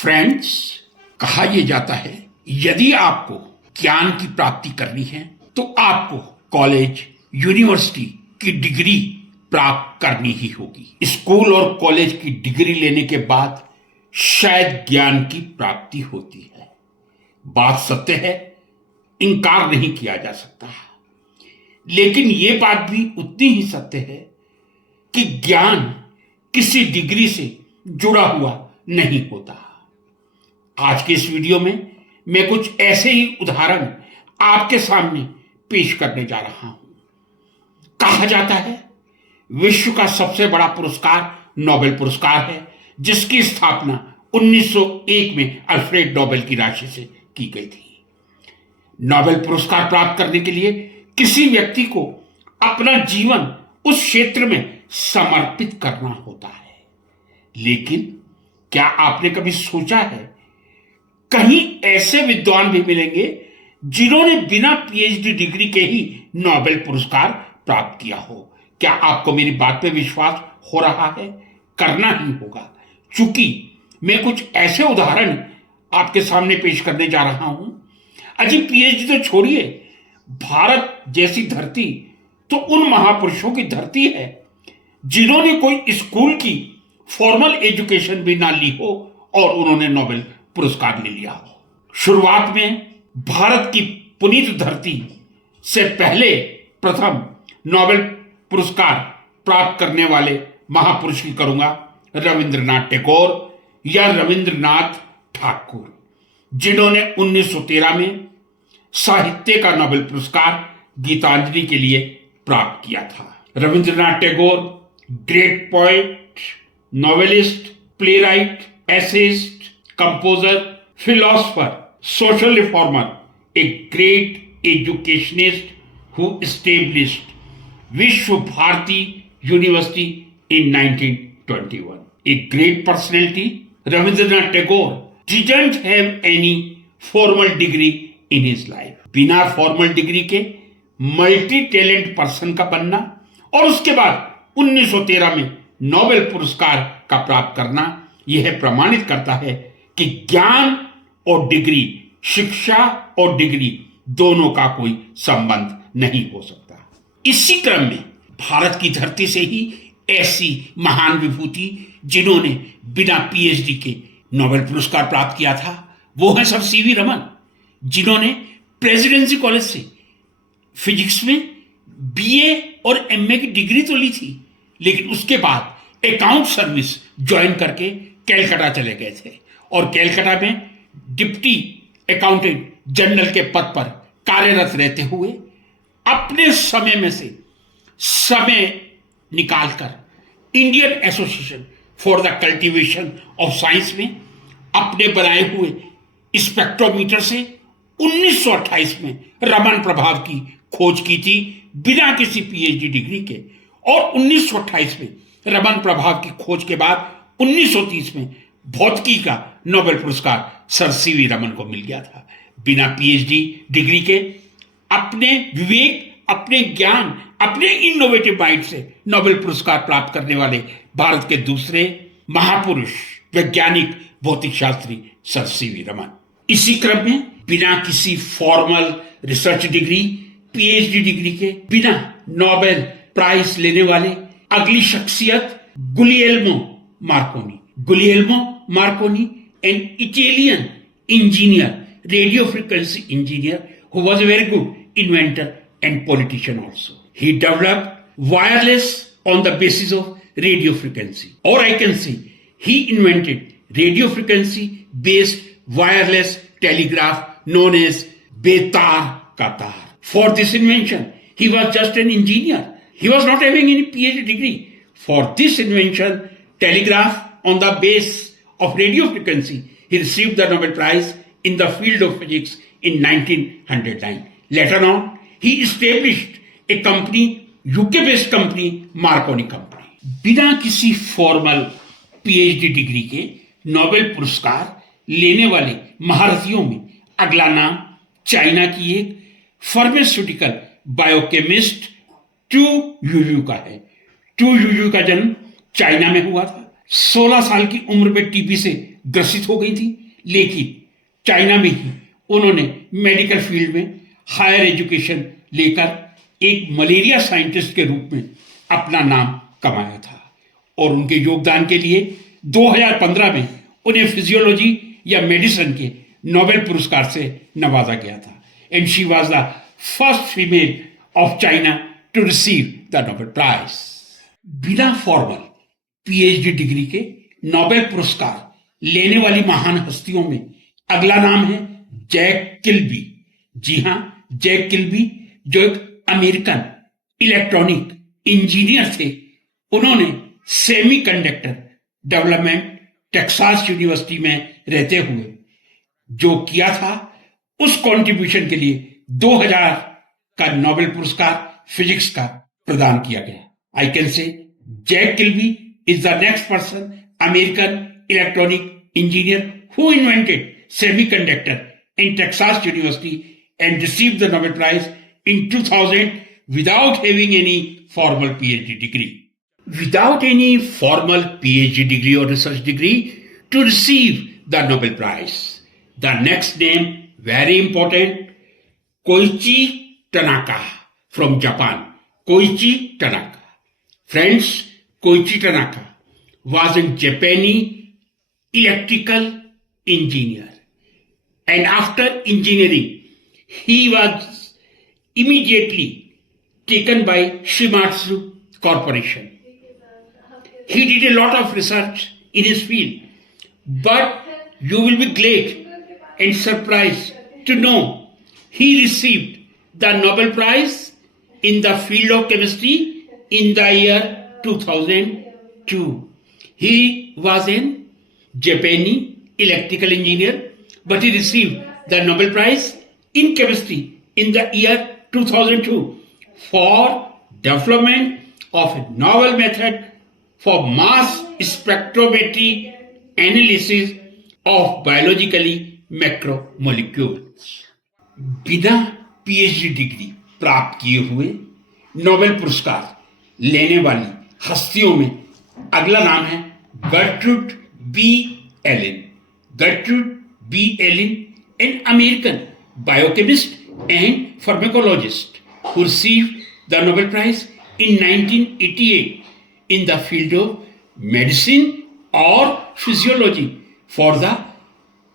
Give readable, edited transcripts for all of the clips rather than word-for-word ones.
Friends, कहा यह जाता है यदि आपको ज्ञान की प्राप्ति करनी है तो आपको कॉलेज यूनिवर्सिटी की डिग्री प्राप्त करनी ही होगी। स्कूल और कॉलेज की डिग्री लेने के बाद शायद ज्ञान की प्राप्ति होती है। बात सत्य है, इनकार नहीं किया जा सकता। लेकिन यह बात भी उतनी ही सत्य है कि ज्ञान किसी डिग्री से जुड़ा हुआ नहीं होता। आज के इस वीडियो में मैं कुछ ऐसे ही उदाहरण आपके सामने पेश करने जा रहा हूं। कहा जाता है विश्व का सबसे बड़ा पुरस्कार नोबेल पुरस्कार है, जिसकी स्थापना 1901 में अल्फ्रेड नोबेल की राशि से की गई थी। नोबेल पुरस्कार प्राप्त करने के लिए किसी व्यक्ति को अपना जीवन उस क्षेत्र में समर्पित करना होता है। लेकिन क्या आपने कभी सोचा है, कहीं ऐसे विद्वान भी मिलेंगे जिन्होंने बिना पीएचडी डिग्री के ही नोबेल पुरस्कार प्राप्त किया हो। क्या आपको मेरी बात पे विश्वास हो रहा है? करना ही होगा, चूंकि मैं कुछ ऐसे उदाहरण आपके सामने पेश करने जा रहा हूं। अजी पीएचडी तो छोड़िए, भारत जैसी धरती तो उन महापुरुषों की धरती है जिन्होंने कोई स्कूल की फॉर्मल एजुकेशन भी ना ली हो और उन्होंने नोबेल पुरस्कार ले लिया हो। शुरुआत में भारत की पुनीत धरती से पहले प्रथम नोबेल पुरस्कार प्राप्त करने वाले महापुरुष की करूंगा, रविंद्रनाथ टैगोर या रविंद्रनाथ ठाकुर, जिन्होंने 1913 में साहित्य का नोबेल पुरस्कार गीतांजलि के लिए प्राप्त किया था। Rabindranath Tagore great poet, novelist, playwright, essayist, composer, philosopher, social reformer, a great educationist who established Vishwa Bharati University in 1921. A great personality, Rabindranath Tagore didn't have any formal degree in his life. बिना formal degree के multi talent person का बनना और उसके बाद 1913 में Nobel पुरस्कार का प्राप्त करना, यह प्रमाणित करता है कि ज्ञान और डिग्री, शिक्षा और डिग्री दोनों का कोई संबंध नहीं हो सकता। इसी क्रम में भारत की धरती से ही ऐसी महान विभूति जिन्होंने बिना पीएचडी के नोबेल पुरस्कार प्राप्त किया था, वो है सर सीवी रमन, जिन्होंने प्रेसिडेंसी कॉलेज से फिजिक्स में बीए और एमए की डिग्री तो ली थी, लेकिन उसके बाद अकाउंट सर्विस ज्वाइन करके कैलकाटा चले गए थे और कैलकाटा में डिप्टी अकाउंटेंट जनरल के पद पर कार्यरत रहते हुए अपने समय में से समय निकालकर Indian association for the cultivation of science में अपने बनाए हुए स्पेक्ट्रोमीटर से 1928 में रमन प्रभाव की खोज की थी बिना किसी पीएचडी डिग्री के, और 1928 में रमन प्रभाव की खोज के बाद 1930 में भौतिकी का नोबेल पुरस्कार सर सीवी रमन को मिल गया था। बिना पीएचडी डिग्री के अपने विवेक, अपने ज्ञान, अपने इनोवेटिव माइंड से नोबेल पुरस्कार प्राप्त करने वाले भारत के दूसरे महापुरुष वैज्ञानिक भौतिक शास्त्री सर सीवी रमन। इसी क्रम में बिना किसी formal research degree, PhD degree के बिना नोबेल प्राइज लेने वाले अगली शख्सियत गुलियल्मो Markovnikov. Guglielmo Marconi, an Italian engineer, radio frequency engineer, who was a very good inventor and politician also. He developed wireless on the basis of radio frequency. Or I can say, he invented radio frequency based wireless telegraph known as Betar Katar. For this invention, he was just an engineer. He was not having any PhD degree. For this invention, telegraph on the base of radio frequency, he received the Nobel Prize in the field of physics in 1909. Later on, he established a company, UK-based company, Marconi Company. बिना किसी formal PhD degree के Nobel पुरस्कार लेने वाले महारथियों में अगला नाम China की एक फार्मास्यूटिकल बायोकेमिस्ट टू यूयू का है। टू यूयू का जन्म चाइना में हुआ था। 16 साल की उम्र में टीबी से ग्रसित हो गई थी, लेकिन चाइना में ही उन्होंने मेडिकल फील्ड में हायर एजुकेशन लेकर एक मलेरिया साइंटिस्ट के रूप में अपना नाम कमाया था और उनके योगदान के लिए 2015 में उन्हें फिजियोलॉजी या मेडिसिन के नोबेल पुरस्कार से नवाजा गया था and she was the first female of China to receive the Nobel prize. बिना फॉर्मल पीएचडी डिग्री के नोबेल पुरस्कार लेने वाली महान हस्तियों में अगला नाम है जैक किल्बी। जी हां, जैक किल्बी जो एक अमेरिकन इलेक्ट्रॉनिक इंजीनियर थे, उन्होंने सेमीकंडक्टर डेवलपमेंट टेक्सास यूनिवर्सिटी में रहते हुए जो किया था, उस कंट्रीब्यूशन के लिए 2000 का नोबेल पुरस्कार फिजिक्स का प्रदान किया गया। I can say Jack Kilby is the next person, American electronic engineer who invented semiconductor in Texas University and received the Nobel Prize in 2000 without having any formal PhD degree. Without any formal PhD degree or research degree to receive the Nobel Prize. The next name, very important, Koichi Tanaka from Japan. Koichi Tanaka. Friends, Koichi Tanaka was a Japanese electrical engineer. And after engineering, he was immediately taken by Shimatsu Corporation. He did a lot of research in his field, but you will be glad and surprised to know he received the Nobel Prize in the field of chemistry in the year 2002. He was a Japanese electrical engineer, but he received the Nobel Prize in chemistry in the year 2002 for development of a novel method for mass spectrometry analysis of biologically macromolecules. बिना PhD degree प्राप्त किए हुए Nobel पुरस्कार लेने वाली हस्तियों में अगला नाम है Gertrude B Elion. Gertrude B. Allen, an American biochemist and pharmacologist who received the Nobel Prize in 1988 in the field of medicine or physiology for the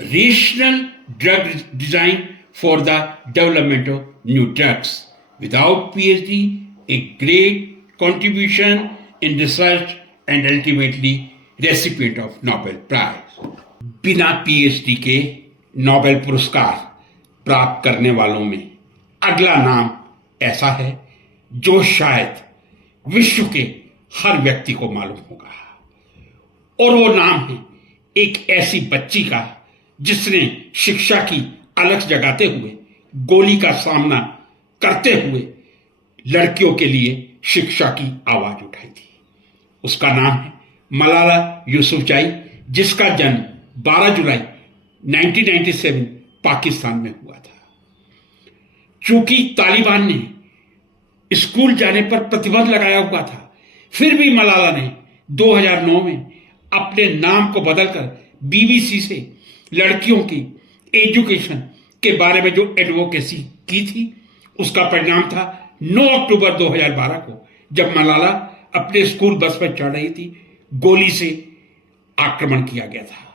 rational drug design for the development of new drugs. Without PhD, a great contribution in research and ultimately recipient of Nobel Prize. बिना PhD के Nobel पुरस्कार प्राप्त करने वालों में अगला नाम ऐसा है जो शायद विश्व के हर व्यक्ति को मालूम होगा, और वो नाम है एक ऐसी बच्ची का जिसने शिक्षा की अलख जगाते हुए गोली का सामना करते हुए लड़कियों के लिए शिक्षा की आवाज उठाई थी। उसका नाम है मलाला यूसुफजई, जिसका जन्म 12 जुलाई 1997 पाकिस्तान में हुआ था। चूंकि तालिबान ने स्कूल जाने पर प्रतिबंध लगाया हुआ था, फिर भी मलाला ने 2009 में अपने नाम को बदलकर बीबीसी से लड़कियों की एजुकेशन के बारे में जो एडवोकेसी की थी, उसका परिणाम था 9 अक्टूबर 2012 को जब मलाला अपने स्कूल बस पर चढ़ रही थी, गोली से आक्रमण किया गया था।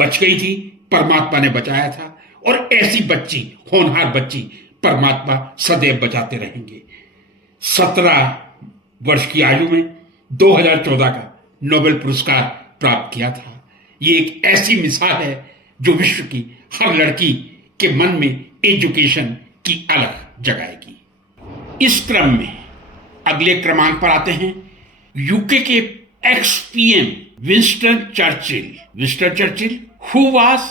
बच गई थी, परमात्मा ने बचाया था, और ऐसी बच्ची, होनहार बच्ची, परमात्मा सदैव बचाते रहेंगे। 17 वर्ष की आयु में 2014 का नोबेल पुरस्कार प्राप्त किया था। ये एक ऐसी मिसाल है जो विश्व की हर लड़की के मन में एजुकेशन की अलग जगाएगी। इस क्रम में अगले क्रमांक पर आते हैं यूके के x-PM Winston Churchill. Winston Churchill who was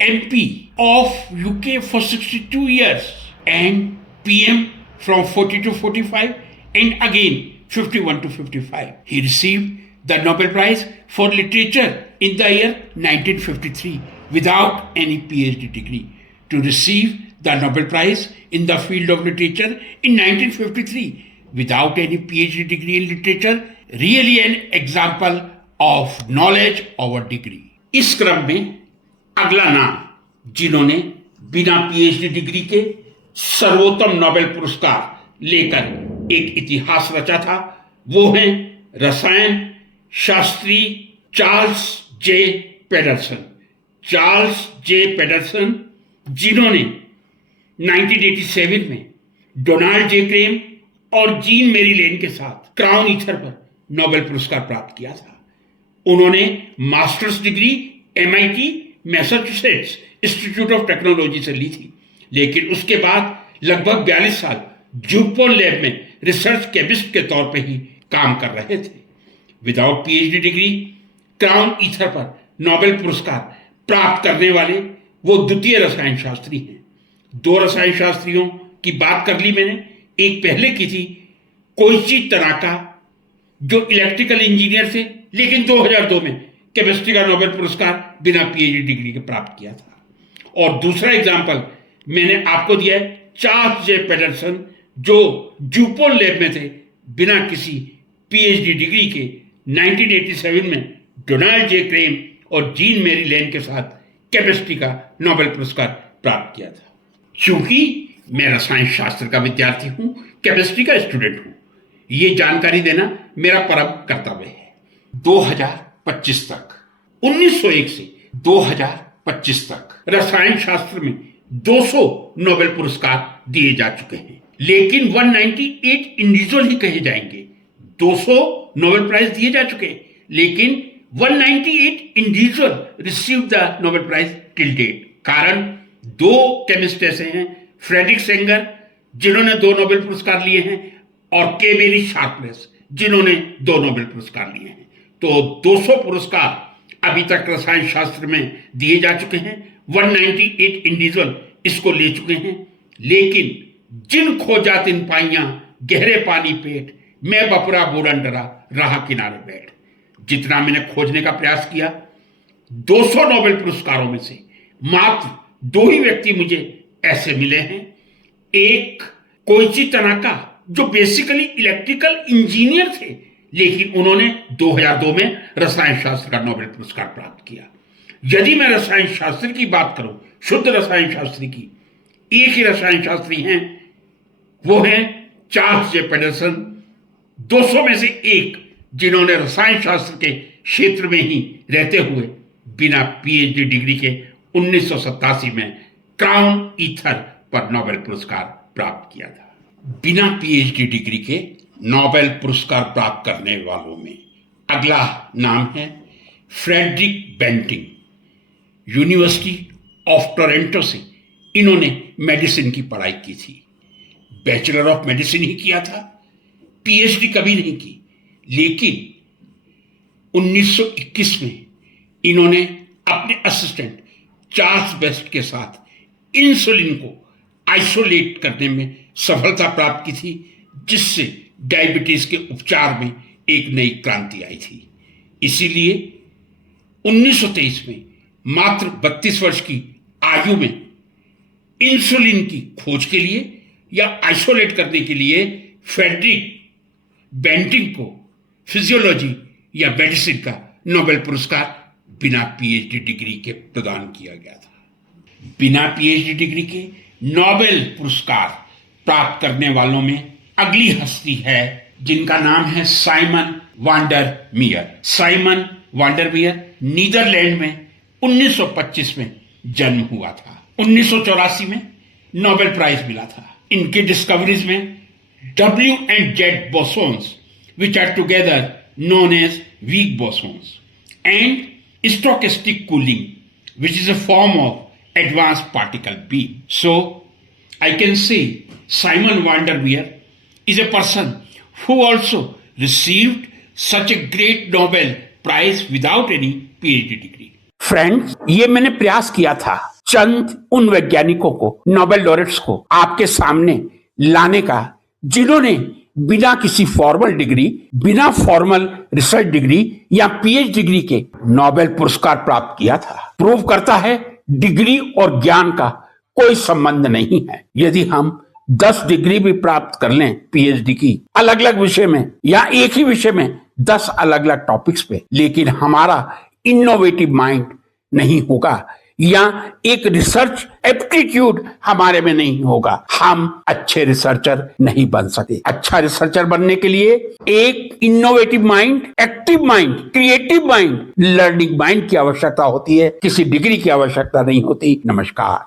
MP of UK for 62 years and PM from 40 to 45 and again 51 to 55. He received the Nobel Prize for Literature in the year 1953 without any PhD degree. To receive the Nobel Prize in the field of literature in 1953 without any PhD degree in literature, really an example of knowledge over degree. इस क्रम में अगला नाम जिन्होंने बिना PhD degree के सर्वोत्तम Nobel पुरस्कार लेकर एक इतिहास रचा था, वो हैं रसायन शास्त्री चार्ल्स जे पेडरसन। चार्ल्स जे पेडरसन, जिन्होंने 1987 में डोनाल्ड जे क्रेम और जीन मेरी लेन के साथ क्राउन ईथर पर नोबेल पुरस्कार प्राप्त किया था। उन्होंने masters degree MIT Massachusetts institute of technology से ली थी, लेकिन उसके बाद लगभग 42 साल ड्यूपॉन्ट लैब में रिसर्च केमिस्ट के तौर पे ही काम कर रहे थे। Without PhD degree crown ether पर नोबेल पुरस्कार प्राप्त करने वाले वो द्वितीय रसायन शास्त्री हैं। 2 रसायन शास्त्रियों की बात कर ली मैंने, एक पहले की थी कोइची तनाका, जो इलेक्ट्रिकल इंजीनियर थे, लेकिन 2002 में केमिस्ट्री का नोबेल पुरस्कार बिना पीएचडी डिग्री के प्राप्त किया था। और दूसरा एग्जाम्पल मैंने आपको दिया है चार्ल्स जे पेडरसन, जो ड्यूपॉन्ट लैब में थे, बिना किसी पीएचडी डिग्री के 1987 में डोनाल्ड जे क्रेम और जीन मेरी लेन के साथ केमिस्ट्री का नोबेल पुरस्कार प्राप्त किया था। क्योंकि मैं रसायन शास्त्र का विद्यार्थी हूं, केमिस्ट्री का स्टूडेंट हूं, ये जानकारी देना मेरा परम कर्तव्य है। 2025 तक, 1901 से 2025 तक रसायन शास्त्र में 200 नोबेल पुरस्कार दिए जा चुके हैं, लेकिन 198 इंडिविजुअल ही कहे जाएंगे। 200 नोबेल प्राइज दिए जा चुके हैं, लेकिन 198 individual receive the Nobel prize till date. कारण 2 केमिस्ट ऐसे हैं, फ्रेडरिक सेंगर, जिन्होंने 2 नोबेल पुरस्कार लिए हैं, और के बेरी शार्पलेस, जिन्होंने 2 नोबेल पुरस्कार लिए हैं। तो 200 पुरस्कार अभी तक रसायन शास्त्र में दिए जा चुके हैं। 198 इंडिविजुअल इसको ले चुके हैं, लेकिन जिन खोजा तिन पाइयां गहरे पानी पेट, मैं बपरा बूढ़न डरा रहा किनारे बैठ। जितना मैंने खोजने का प्रयास किया, 200 नोबेल पुरस्कारों में से मात्र 2 ही व्यक्ति मुझे ऐसे मिले हैं। एक कोइची तनाका, जो बेसिकली इलेक्ट्रिकल इंजीनियर थे, लेकिन उन्होंने 2002 में रसायन शास्त्र का नोबेल पुरस्कार प्राप्त किया। यदि मैं रसायन शास्त्र की बात करूं, शुद्ध रसायन शास्त्री की, एक ही रसायन शास्त्री हैं, वो हैं चार्ल्स जे पेडरसन। 200 में से एक, जिन्होंने रसायन शास्त्र के क्षेत्र में ही रहते हुए बिना पीएचडी डिग्री के 1987 में क्राउन ईथर पर नोबेल पुरस्कार प्राप्त किया था। बिना पीएचडी डिग्री के नोबेल पुरस्कार प्राप्त करने वालों में अगला नाम है Frederick Banting. University of Toronto से इन्होंने मेडिसिन की पढ़ाई की थी। बैचलर ऑफ मेडिसिन ही किया था, पीएचडी कभी नहीं की। लेकिन 1921 में इन्होंने अपने असिस्टेंट चार्ल्स बेस्ट के साथ इंसुलिन को आइसोलेट करने में सफलता प्राप्त की थी, जिससे डायबिटीज के उपचार में एक नई क्रांति आई थी। इसीलिए 1923 में मात्र 32 वर्ष की आयु में इंसुलिन की खोज के लिए या आइसोलेट करने के लिए फ्रेडरिक बेंटिंग को फिजियोलॉजी या मेडिसिन का नोबेल पुरस्कार बिना पीएचडी डिग्री के प्रदान किया गया था। बिना पीएचडी डिग्री के नोबेल पुरस्कार प्राप्त करने वालों में अगली हस्ती है, जिनका नाम है Simon van der Meer. Simon van der Meer Netherlands में 1925 में जन्म हुआ था। 1984 में नोबेल प्राइज मिला था। इनकी डिस्कवरीज में W and Z bosons, which are together known as weak bosons, and stochastic cooling, which is a form of advanced particle beam. So, I can say Simon van der Meer is a person who also received such a great Nobel Prize without any PhD degree. Friends, ये मैंने प्रयास किया था चंद उन वैज्ञानिकों को, Nobel laureates को आपके सामने लाने का, जिन्होंने बिना किसी फॉर्मल डिग्री, बिना फॉर्मल रिसर्च डिग्री या पीएचडी डिग्री के नोबेल पुरस्कार प्राप्त किया था। प्रूव करता है डिग्री और ज्ञान का कोई संबंध नहीं है। यदि हम 10 डिग्री भी प्राप्त कर लें पीएचडी की, अलग अलग विषय में या एक ही विषय में 10 अलग अलग टॉपिक्स पे, लेकिन हमारा इनोवेटिव माइंड नहीं होगा या एक रिसर्च एप्टीट्यूड हमारे में नहीं होगा, हम अच्छे रिसर्चर नहीं बन सकते। अच्छा रिसर्चर बनने के लिए एक innovative mind, active mind, creative mind, learning mind की आवश्यकता होती है, किसी डिग्री की आवश्यकता नहीं होती। नमस्कार।